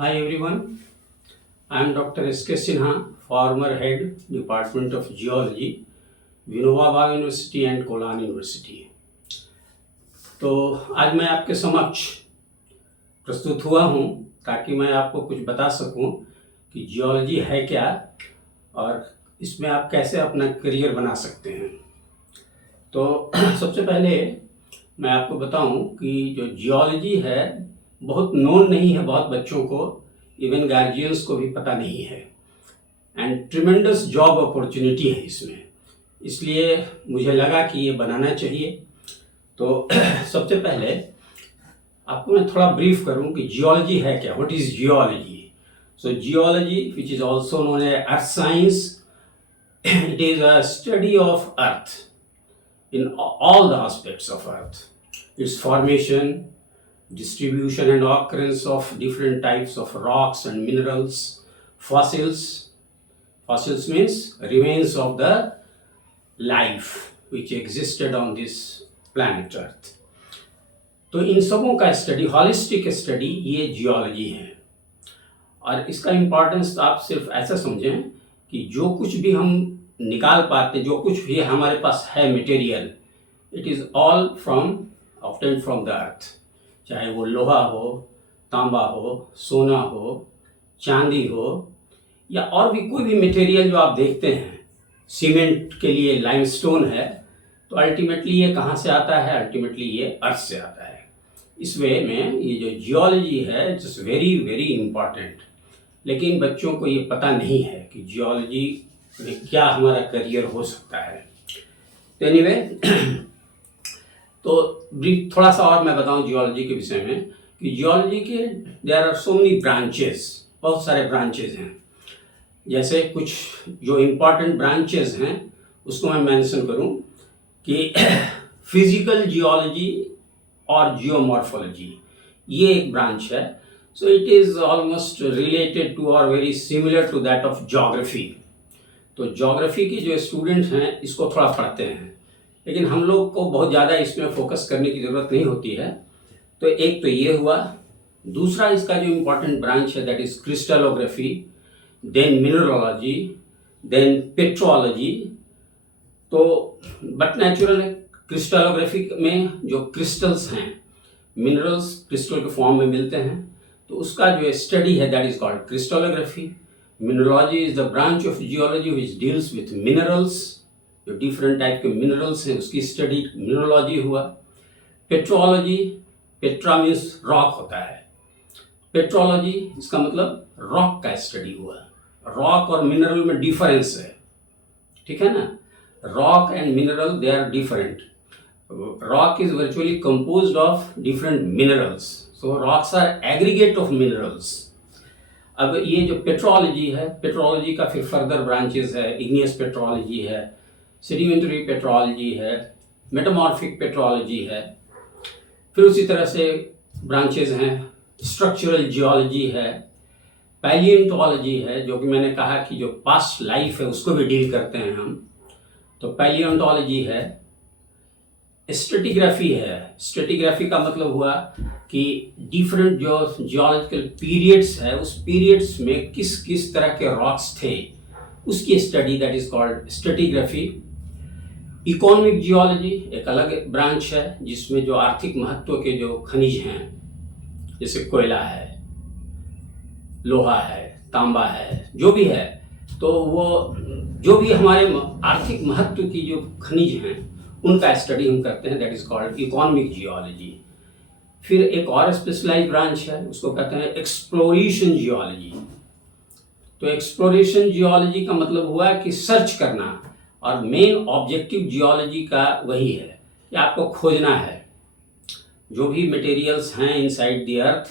Hi everyone, I am Dr. S.K. Sinha, former head Department of Geology, Vinoba Bhave university and Kolhan university. तो आज मैं आपके समक्ष प्रस्तुत हुआ हूँ ताकि मैं आपको कुछ बता सकूँ कि जियोलॉजी है क्या और इसमें आप कैसे अपना करियर बना सकते हैं। तो सबसे पहले मैं आपको बताऊं कि जो जियोलॉजी है बहुत नोन नहीं है, बहुत बच्चों को, इवन गार्जियंस को भी पता नहीं है, एंड ट्रिमेंडस जॉब अपॉर्चुनिटी है इसमें, इसलिए मुझे लगा कि ये बनाना चाहिए। तो सबसे पहले आपको मैं थोड़ा ब्रीफ करूं कि जियोलॉजी है क्या, what is geology. So geology which is also known as earth science, it is a study of earth in all the aspects of earth, its formation, distribution and occurrence of different types of rocks and minerals, fossils means remains of the life which existed on this planet earth। तो इन सबों का study, holistic study, ये geology है। और इसका importance आप सिर्फ ऐसा समझें कि जो कुछ भी हम निकाल पाते, जो कुछ भी हमारे पास है material, it is all obtained from the earth. चाहे वो लोहा हो, तांबा हो, सोना हो, चांदी हो, या और भी कोई भी मटेरियल जो आप देखते हैं, सीमेंट के लिए लाइमस्टोन है, तो अल्टीमेटली ये कहाँ से आता है? अल्टीमेटली ये अर्थ से आता है। इस वे में ये जो जियोलॉजी है इट्स वेरी वेरी इम्पॉर्टेंट, लेकिन बच्चों को ये पता नहीं है कि जियोलॉजी में क्या हमारा करियर हो सकता है। तो एनीवे तो ब्रीफ थोड़ा सा और मैं बताऊं जियोलॉजी के विषय में कि जियोलॉजी के there are so many branches, बहुत सारे ब्रांचेस हैं। जैसे कुछ जो इम्पोर्टेंट ब्रांचेस हैं उसको मैं मेंशन करूं कि फिजिकल जियोलॉजी और जियोमॉर्फोलॉजी, ये एक ब्रांच है। So it is almost related to और very similar to that of geography. तो ज्योग्राफी के जो स्टूडेंट हैं इसको थोड़ा पढ़ते हैं, लेकिन हम लोग को बहुत ज़्यादा इसमें फोकस करने की ज़रूरत नहीं होती है। तो एक तो ये हुआ। दूसरा इसका जो इम्पोर्टेंट ब्रांच है that is crystallography, then mineralogy, then petrology. तो बट नेचुरल है, क्रिस्टलोग्राफी में जो क्रिस्टल्स हैं, मिनरल्स क्रिस्टल के फॉर्म में मिलते हैं, तो उसका जो स्टडी है that is called crystallography. Mineralogy is the branch of geology which deals with minerals, जो डिफरेंट टाइप के मिनरल्स हैं उसकी स्टडी मिनरलॉजी हुआ। पेट्रोलॉजी, पेट्रा मीन्स रॉक होता है, पेट्रोलॉजी इसका मतलब रॉक का स्टडी हुआ। रॉक और मिनरल में डिफरेंस है, ठीक है ना। Rock and mineral they are different. Rock is virtually composed of different minerals, so rocks are aggregate of minerals. अब ये जो पेट्रोलॉजी है, पेट्रोलॉजी का फिर फर्दर ब्रांचेस है, इग्नियस पेट्रोलॉजी है, सेडिमेंटरी पेट्रोलॉजी है, मेटामॉर्फिक पेट्रोलॉजी है। फिर उसी तरह से ब्रांचेस हैं, स्ट्रक्चरल जियोलॉजी है, पैलियोंटोलॉजी है, जो कि मैंने कहा कि जो पास्ट लाइफ है उसको भी डील करते हैं हम, तो पैलियोंटोलॉजी है। स्ट्रेटिग्राफी है, स्ट्रेटिग्राफी का मतलब हुआ कि डिफरेंट जो जियोलॉजिकल पीरियड्स है उस पीरियड्स में किस किस तरह के रॉक्स थे उसकी study, that is called stratigraphy. Economic geology एक अलग ब्रांच है जिसमें जो आर्थिक महत्व के जो खनिज हैं, जैसे कोयला है, लोहा है, तांबा है, जो भी है, तो वो जो भी हमारे आर्थिक महत्व की जो खनिज हैं उनका स्टडी हम करते हैं, that is called economic geology. फिर एक और स्पेशलाइज ब्रांच है, उसको कहते हैं एक्सप्लोरेशन जियोलॉजी। तो एक्सप्लोरेशन जियोलॉजी का मतलब हुआ कि सर्च करना, और मेन ऑब्जेक्टिव जियोलॉजी का वही है कि आपको खोजना है जो भी मटेरियल्स हैं इनसाइड द अर्थ,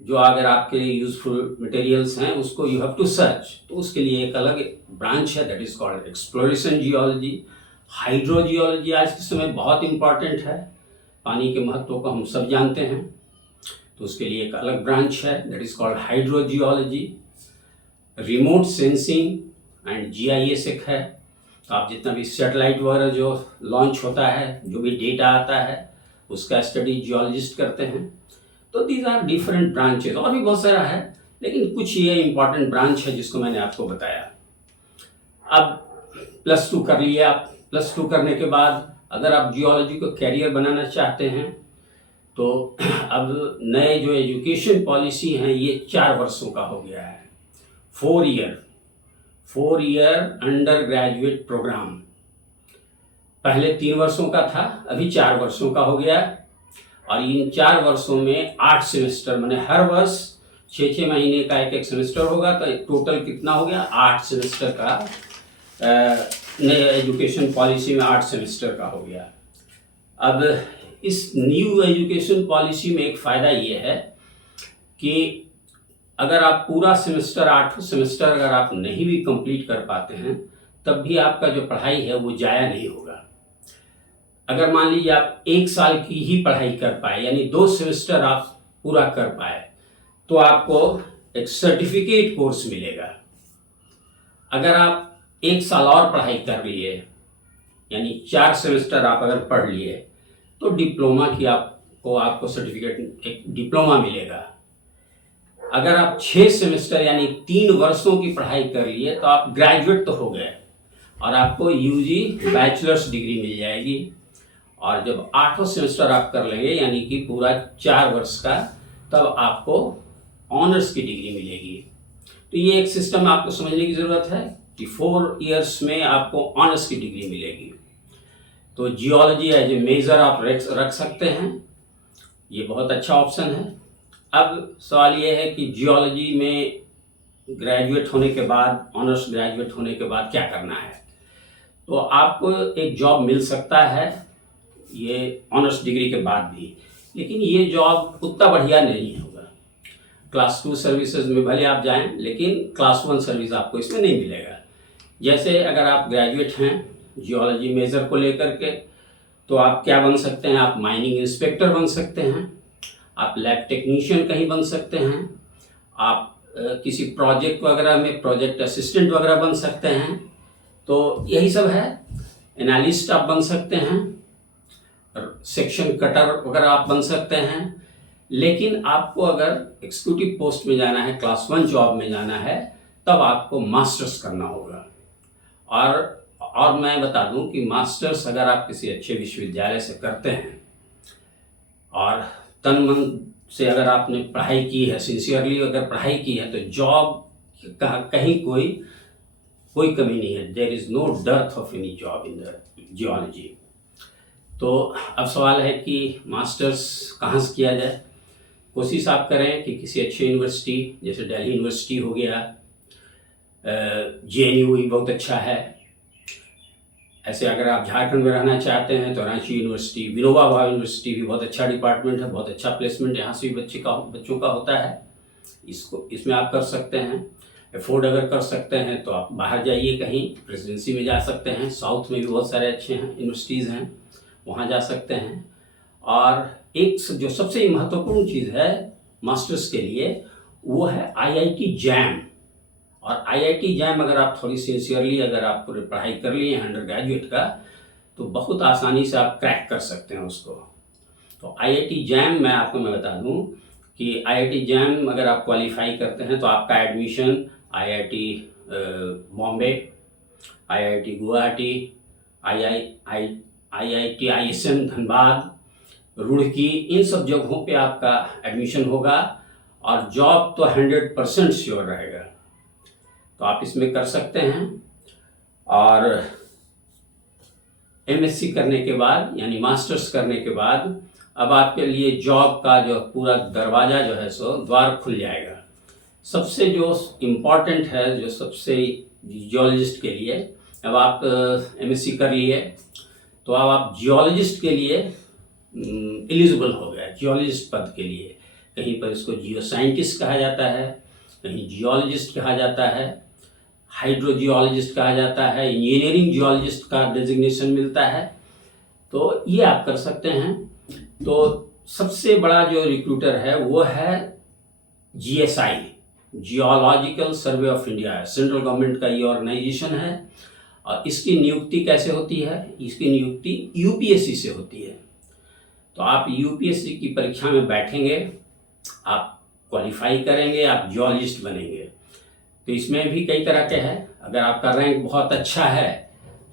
जो अगर आपके लिए यूजफुल मटेरियल्स हैं उसको यू हैव टू सर्च। तो उसके लिए एक अलग ब्रांच है that is called exploration geology. Hydrogeology आज के समय बहुत इम्पॉर्टेंट है, पानी के महत्व को हम सब जानते हैं, तो उसके लिए एक अलग ब्रांच है that is called hydrogeology. Remote sensing and GIS एक है, तो आप जितना भी सैटेलाइट वगैरह जो लॉन्च होता है, जो भी डेटा आता है उसका स्टडी जियोलॉजिस्ट करते हैं। तो दीज आर डिफरेंट ब्रांचेज, और भी बहुत सारा है, लेकिन कुछ ये इंपॉर्टेंट ब्रांच है जिसको मैंने आपको बताया। अब +2 कर लिया आप। +2 करने के बाद अगर आप जियोलॉजी को कैरियर बनाना चाहते हैं तो अब नए जो एजुकेशन पॉलिसी हैं ये 4 वर्षों का हो गया है। 4 ईयर अंडर ग्रेजुएट प्रोग्राम, पहले 3 वर्षों का था, अभी 4 वर्षों का हो गया। और इन 4 वर्षों में 8 सेमेस्टर, मैंने हर वर्ष 6 महीने का एक सेमेस्टर होगा, तो टोटल कितना हो गया? 8 सेमेस्टर का नए एजुकेशन पॉलिसी में 8 सेमेस्टर का हो गया। अब इस न्यू एजुकेशन पॉलिसी में एक फ़ायदा ये है कि अगर आप पूरा सेमेस्टर 8 सेमेस्टर अगर आप नहीं भी कंप्लीट कर पाते हैं, तब भी आपका जो पढ़ाई है वो जाया नहीं होगा। अगर मान लीजिए आप 1 साल की ही पढ़ाई कर पाए, यानी 2 सेमेस्टर आप पूरा कर पाए, तो आपको एक सर्टिफिकेट कोर्स मिलेगा। अगर आप 1 साल और पढ़ाई कर लिए, यानी 4 सेमेस्टर आप अगर पढ़ लिए, तो डिप्लोमा की आपको सर्टिफिकेट, एक डिप्लोमा मिलेगा। अगर आप 6 सेमेस्टर यानी 3 वर्षों की पढ़ाई कर लिए, तो आप ग्रेजुएट तो हो गए और आपको यूजी बैचलर्स डिग्री मिल जाएगी। और जब 8वां सेमेस्टर आप कर लेंगे, यानी कि पूरा 4 वर्ष का, तब आपको ऑनर्स की डिग्री मिलेगी। तो ये एक सिस्टम आपको समझने की ज़रूरत है कि 4 इयर्स में आपको ऑनर्स की डिग्री मिलेगी। तो जियोलॉजी एज ए मेजर आप रख सकते हैं, ये बहुत अच्छा ऑप्शन है। अब सवाल ये है कि जियोलॉजी में ग्रेजुएट होने के बाद, ऑनर्स ग्रेजुएट होने के बाद क्या करना है? तो आपको एक जॉब मिल सकता है ये ऑनर्स डिग्री के बाद भी, लेकिन ये जॉब उतना बढ़िया नहीं होगा। क्लास 2 सर्विसेज में भले आप जाएं, लेकिन क्लास 1 सर्विस आपको इसमें नहीं मिलेगा। जैसे अगर आप ग्रेजुएट हैं जियोलॉजी मेजर को लेकर के, तो आप क्या बन सकते हैं? आप माइनिंग इंस्पेक्टर बन सकते हैं, आप लैब टेक्नीशियन कहीं बन सकते हैं, आप किसी प्रोजेक्ट वगैरह में प्रोजेक्ट असिस्टेंट वगैरह बन सकते हैं। तो यही सब है। एनालिस्ट आप बन सकते हैं, सेक्शन कटर वगैरह आप बन सकते हैं। लेकिन आपको अगर एक्सिक्यूटिव पोस्ट में जाना है, क्लास 1 जॉब में जाना है, तब आपको मास्टर्स करना होगा। और मैं बता दूं कि मास्टर्स अगर आप किसी अच्छे विश्वविद्यालय से करते हैं और तन मन से अगर आपने पढ़ाई की है, सिंसियरली अगर पढ़ाई की है, तो जॉब कहीं कोई कमी नहीं है। There is no dearth of any job in the geology. तो अब सवाल है कि मास्टर्स कहाँ से किया जाए? कोशिश आप करें कि किसी अच्छी यूनिवर्सिटी, जैसे दिल्ली यूनिवर्सिटी हो गया, JNU भी बहुत अच्छा है। ऐसे अगर आप झारखंड में रहना चाहते हैं तो रांची यूनिवर्सिटी, विनोबा भावे यूनिवर्सिटी भी बहुत अच्छा डिपार्टमेंट है, बहुत अच्छा प्लेसमेंट यहाँ से भी बच्चों का होता है। इसमें आप कर सकते हैं। अफोर्ड अगर कर सकते हैं तो आप बाहर जाइए, कहीं प्रेसिडेंसी में जा सकते हैं। साउथ में भी बहुत सारे अच्छे हैं यूनिवर्सिटीज़ हैं, वहाँ जा सकते हैं। और एक जो सबसे महत्वपूर्ण चीज़ है मास्टर्स के लिए, वो है IIT जैम। और IIT जैम अगर आप थोड़ी सिंसियरली अगर आप पूरी पढ़ाई कर लिए हैं अंडर ग्रेजुएट का, तो बहुत आसानी से आप क्रैक कर सकते हैं उसको। तो IIT जैम मैं बता दूं कि IIT जैम अगर आप क्वालिफाई करते हैं तो आपका admission IIT Bombay, IIT Guwahati, IIT ISM Dhanbad, Roorkee, इन सब जगहों पे आपका एडमिशन होगा और जॉब तो 100% श्योर रहेगा। तो आप इसमें कर सकते हैं। और MSc करने के बाद, यानी मास्टर्स करने के बाद, अब आपके लिए जॉब का जो पूरा दरवाज़ा जो है सो द्वार खुल जाएगा। सबसे जो इम्पॉर्टेंट है, जो सबसे जियोलॉजिस्ट के लिए, अब आप MSc कर लिए तो अब आप जियोलॉजिस्ट के लिए एलिजिबल हो गया, जियोलॉजिस्ट पद के लिए। कहीं पर इसको जियो साइंटिस्ट कहा जाता है, कहीं जियोलॉजिस्ट कहा जाता है, हाइड्रोजियोलॉजिस्ट कहा जाता है, इंजीनियरिंग जियोलॉजिस्ट का डेजिग्नेशन मिलता है। तो ये आप कर सकते हैं। तो सबसे बड़ा जो रिक्रूटर है वो है GSI, geological survey of India, central government का ये ऑर्गेनाइजेशन है। और इसकी नियुक्ति कैसे होती है? इसकी नियुक्ति UPSC से होती है। तो आप UPSC की परीक्षा में बैठेंगे आप क्वालिफाई करेंगे, आप जियोलॉजिस्ट बनेंगे। तो इसमें भी कई तरह के हैं। अगर आपका रैंक बहुत अच्छा है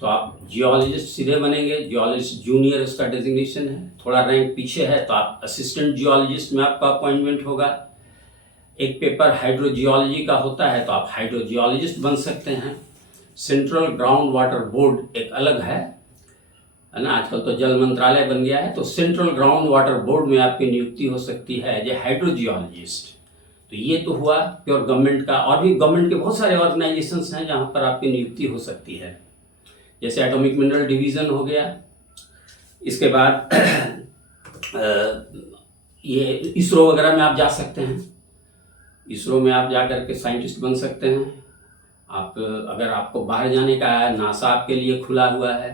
तो आप जियोलॉजिस्ट सीधे बनेंगे, जियोलॉजिस्ट जूनियर उसका डेजिग्नेशन है। थोड़ा रैंक पीछे है तो आप असिस्टेंट जियोलॉजिस्ट में आपका अपॉइंटमेंट होगा। एक पेपर हाइड्रोजियोलॉजी का होता है तो आप हाइड्रोजियोलॉजिस्ट बन सकते हैं। सेंट्रल ग्राउंड वाटर बोर्ड एक अलग है ना, आजकल तो जल मंत्रालय बन गया है। तो सेंट्रल ग्राउंड वाटर बोर्ड में आपकी नियुक्ति हो सकती है एज ए हाइड्रोजियोलॉजिस्ट। तो ये तो हुआ प्योर गवर्नमेंट का। और भी गवर्नमेंट के बहुत सारे ऑर्गेनाइजेशंस हैं जहाँ पर आपकी नियुक्ति हो सकती है, जैसे एटॉमिक मिनरल डिवीज़न हो गया। इसके बाद ये इसरो वगैरह में आप जा सकते हैं। इसरो में आप जा कर के साइंटिस्ट बन सकते हैं। आप अगर आपको बाहर जाने का है, नासा आपके लिए खुला हुआ है।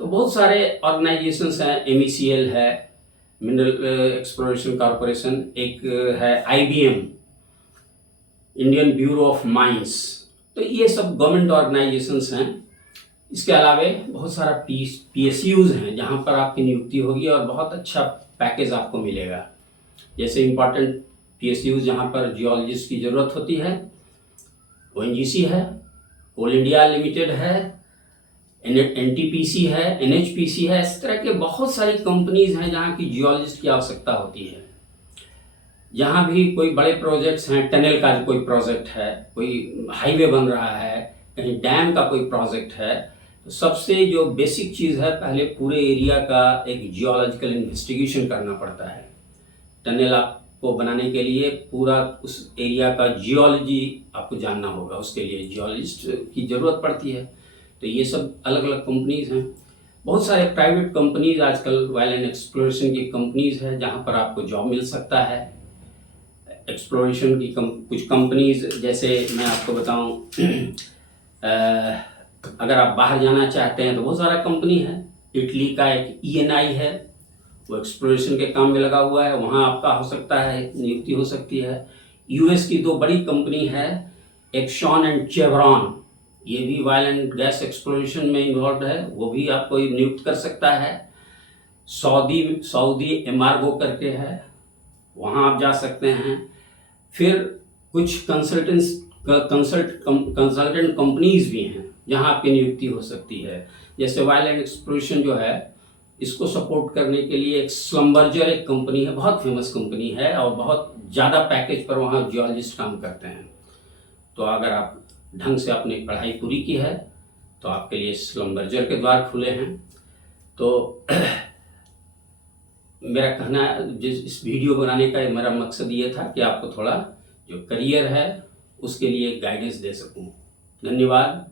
तो बहुत सारे ऑर्गेनाइजेशंस हैं, MECL है, मिनरल एक्सप्लोरेशन कॉरपोरेशन, एक है IBM, Indian bureau of mines. तो ये सब गवर्नमेंट ऑर्गेनाइजेशंस हैं। इसके अलावा बहुत सारा PSUs हैं जहाँ पर आपकी नियुक्ति होगी और बहुत अच्छा पैकेज आपको मिलेगा। जैसे इम्पॉर्टेंट PSUs जहाँ पर जियोलॉजिस्ट की ज़रूरत होती है, ONGC है, कोल इंडिया लिमिटेड है, NTPC है, NHPC है। इस तरह के बहुत सारी कंपनीज हैं जहाँ की जियोलॉजिस्ट की आवश्यकता होती है। जहाँ भी कोई बड़े प्रोजेक्ट्स हैं, टनल का कोई प्रोजेक्ट है, कोई हाईवे बन रहा है, कहीं डैम का कोई प्रोजेक्ट है, तो सबसे जो बेसिक चीज़ है, पहले पूरे एरिया का एक जियोलॉजिकल इन्वेस्टिगेशन करना पड़ता है। टनल आपको बनाने के लिए पूरा उस एरिया का जियोलॉजी आपको जानना होगा, उसके लिए जियोलॉजिस्ट की ज़रूरत पड़ती है। तो ये सब अलग अलग कंपनीज़ हैं। बहुत सारे प्राइवेट कंपनीज आजकल ऑयल एंड एक्सप्लोरेशन की कंपनीज़ हैं जहाँ पर आपको जॉब मिल सकता है। एक्सप्लोरेशन की कुछ कंपनीज, जैसे मैं आपको बताऊं, अगर आप बाहर जाना चाहते हैं तो बहुत सारा कंपनी है। इटली का एक ENI है, वो एक्सप्लोरेशन के काम में लगा हुआ है, वहाँ आपका हो सकता है नियुक्ति हो सकती है। US की 2 बड़ी कंपनी है, एक्सॉन एंड चेवरॉन, ये भी ऑयल एंड गैस एक्सप्लोरेशन में इन्वॉल्व है, वो भी आपको नियुक्त कर सकता है। सऊदी एमार्गो करके है, वहाँ आप जा सकते हैं। फिर कुछ कंसल्टेंट कंपनीज भी हैं जहाँ आपकी नियुक्ति हो सकती है। जैसे ऑयल एंड एक्सप्लोरेशन जो है, इसको सपोर्ट करने के लिए एक स्लम्बर्जर एक कंपनी है, बहुत फेमस कंपनी है और बहुत ज़्यादा पैकेज पर वहाँ जियोलॉजिस्ट काम करते हैं। तो अगर आप ढंग से अपनी पढ़ाई पूरी की है तो आपके लिए स्लम्बर्जर के द्वार खुले हैं। तो मेरा कहना, इस वीडियो बनाने का मेरा मकसद ये था कि आपको थोड़ा जो करियर है उसके लिए गाइडेंस दे सकूं। धन्यवाद।